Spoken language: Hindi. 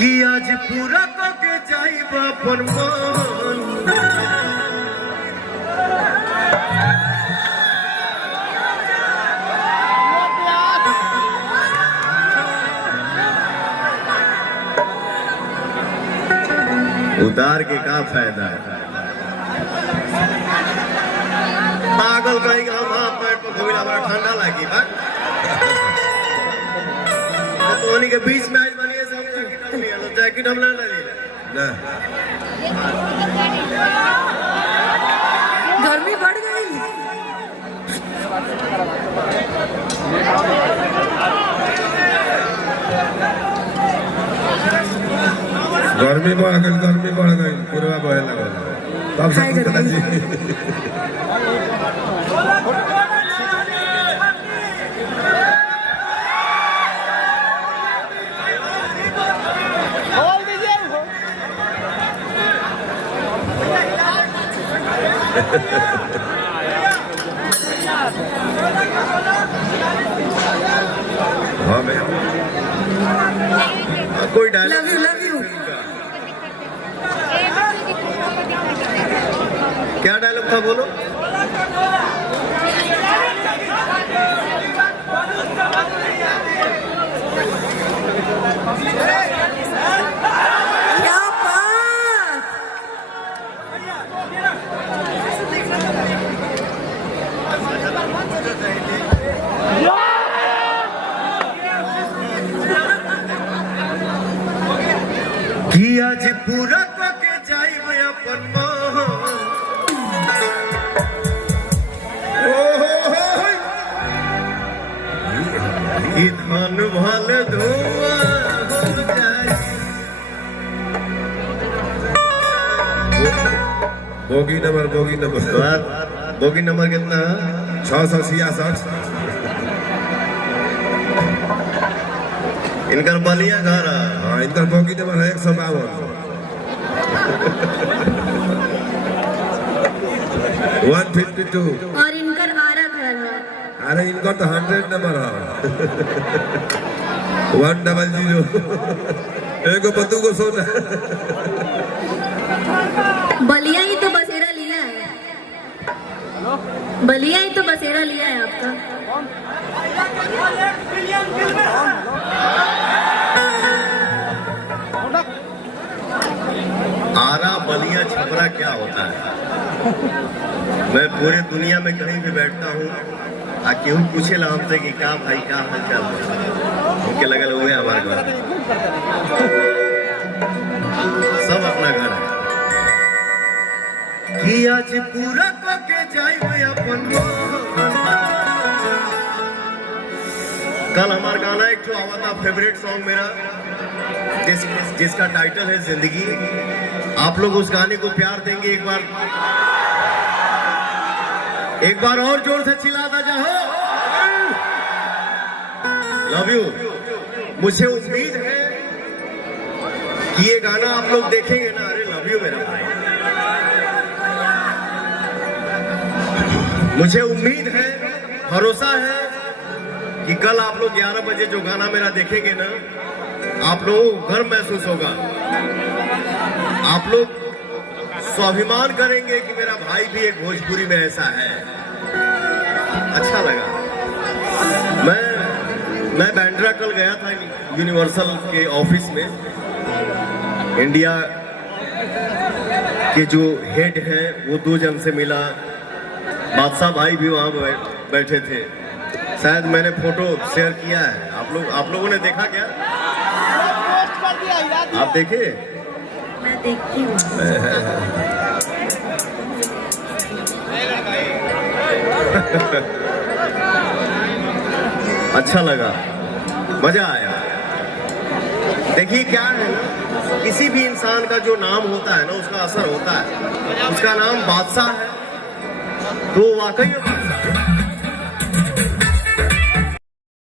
कि आज पूरा के जाइब अपन मन उतार के का फायदा है। पागल कहीं हम हाथ पैर पर घूमिला बड़ा ठंडा लगी बा तो उन्हीं के बीच में आज बनिए सब जैकेट हम ले ले ना गर्मी बढ़ गई। गर्मी बढ़ गई पूरा बहे लगल तब से कुछ जी हाँ मैं कोई डायलॉग लव यू क्या डायलॉग था बोलो। क्या बात। कि आज पूरा के जाइब अपन मन कि धन भल धुआं हो जाए। बोगी नंबर बोगी नंबर कितना 666 इनका बलिया घर है। हाँ इनका बोगी नंबर है 152 152 और इनकर आरा घर है। अरे इनका तो 100 नंबर है 100 एगो बंदूक को सोना बलिया ही तो बसेरा लिया है। बलिया ही तो बसेरा लिया है आपका। आरा बलिया छपरा क्या होता है। मैं पूरे दुनिया में कहीं भी बैठता हूँ आ केहू पूछेला हमसे कि का भाई का हाल चाल उनके लगल हुए हमारे घर सब अपना घर है कि आज पूरा के जाइब अपन कल हमारा गाना एक तो आवा था फेवरेट सॉन्ग मेरा जिसका टाइटल है जिंदगी। आप लोग उस गाने को प्यार देंगे एक बार और जोर से चिल्लाता जाओ लव यू। मुझे उम्मीद है कि ये गाना आप लोग देखेंगे ना। अरे लव यू मेरा भाई। मुझे उम्मीद है भरोसा है कि कल आप लोग 11 बजे जो गाना मेरा देखेंगे ना आप लोगों को गर्व महसूस होगा। आप लोग स्वाभिमान करेंगे कि मेरा भाई भी एक भोजपुरी में ऐसा है। अच्छा लगा। मैं बैंड्रा कल गया था यूनिवर्सल के ऑफिस में। इंडिया के जो हेड हैं वो 2 जन से मिला। बादशाह भाई भी वहां बैठे थे। शायद मैंने फोटो शेयर किया है। आप लोगों ने देखा क्या? आप देखे? मैं देखती हूँ। अच्छा लगा, मजा आया। देखिए क्या है ना, किसी भी इंसान का जो नाम होता है ना उसका असर होता है। उसका नाम बादशाह है तो वाकई